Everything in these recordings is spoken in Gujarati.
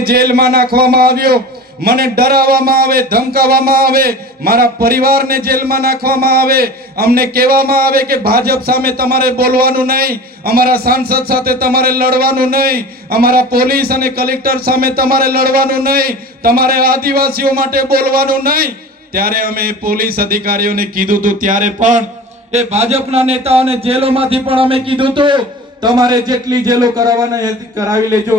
જેલમાં નાખવામાં આવ્યો, મને ડરાવવામાં આવે, ધમકાવવામાં આવે, મારા પરિવારને જેલમાં નાખવામાં આવે, અમને કહેવામાં આવે કે ભાજપ સામે તમારે બોલવાનું નહીં, અમારા સાંસદ સાથે તમારે લડવાનું નહીં, અમારા પોલીસ અને કલેક્ટર સામે તમારે લડવાનું નહીં, તમારે આદિવાસીઓ માટે બોલવાનું નહીં. ત્યારે અમે પોલીસ અધિકારીઓને કીધું હતું, ત્યારે પણ એ ભાજપના નેતાઓને જેલોમાંથી પણ અમે કીધું હતું તમારે જેટલી જેલો કરાવવાના કરાવી લેજો,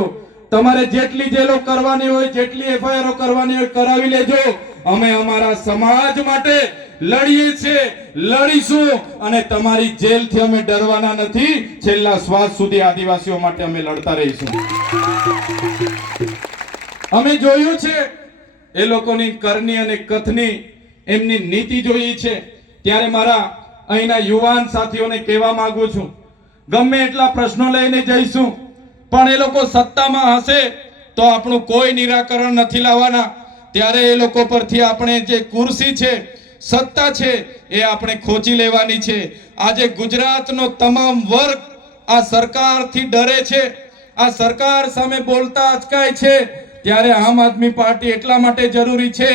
તમારે જેટલી જેલો કરવાની હોય, જેટલી એફઆઈઆર કરવાની હોય કરાવી લેજો. અમે અમારા સમાજ માટે લડીએ છીએ, લડીશું અને તમારી જેલથી અમે ડરવાના નથી. છેલ્લા શ્વાસ સુધી આદિવાસીઓ માટે અમે લડતા રહીશું. અમે જોયું છે એ લોકોની કરની અને કથની એમની નીતિ જોઈ છે. ત્યારે મારા અહીંના યુવાન સાથીઓને કહેવા માંગુ છું, ગમે એટલા પ્રશ્નો લઈને જઈશું પણ એ લોકો સત્તામાં હશે તો આપણું કોઈ નિરાકરણ નથી લાવવાના. ત્યારે એ લોકો પરથી આપણે જે ખુરશી છે, સત્તા છે, એ આપણે ખોચી લેવાની છે. આજે ગુજરાતનો તમામ વર્ગ આ સરકારથી ડરે છે, આ સરકાર સામે બોલતા અચકાય છે. ત્યારે આમ આદમી પાર્ટી એટલા માટે જરૂરી છે,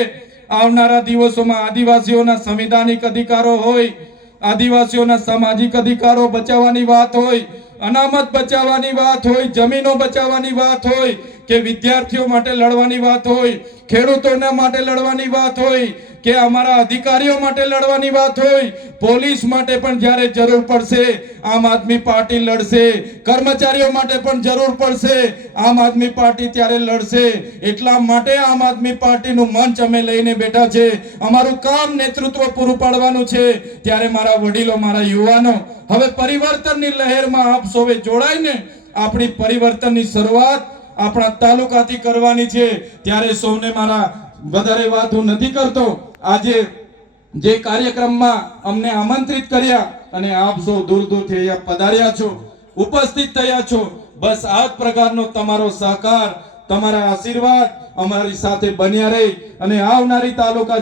આવનારા દિવસોમાં આદિવાસીઓના સંવિધાનિક અધિકારો હોય, આદિવાસીઓના સામાજિક અધિકારો બચાવવાની વાત હોય, અનામત બચાવવાની વાત હોય, જમીનો બચાવવાની વાત હોય, કે વિદ્યાર્થીઓ માટે લડવાની વાત હોય, ખેડૂતોના માટે લડવાની વાત હોય, કે અમારા અધિકારીઓ માટે લડવાની વાત હોય, પોલીસ માટે પણ જ્યારે જરૂર પડશે આમ આદમી પાર્ટી લડશે, કર્મચારીઓ માટે પણ જરૂર પડશે આમ આદમી પાર્ટી ત્યારે લડશે. એટલા માટે આમ આદમી પાર્ટીનું મંચ અમે લઈને બેઠા છે. અમારું કામ નેતૃત્વ પૂરું પાડવાનું છે. ત્યારે મારા વડીલો, મારા યુવાનો, હવે પરિવર્તનની લહેરમાં આપ સૌએ જોડાઈને આપણી પરિવર્તનની શરૂઆત આપણા તાલુકાથી કરવાની છે. ત્યારે સૌને મારા વધારે વાત હું નથી કરતો. આજે જે કાર્યક્રમમાં અમને આમંત્રિત કર્યા અને આપ સૌ દૂર દૂરથી અહીંયા પધાર્યા છો, ઉપસ્થિત થયા છો, બસ આ જ પ્રકારનો તમારો સહકાર, તમારા આશીર્વાદ અમારી સાથે બન્યા રહે અને આવનારી તાલુકા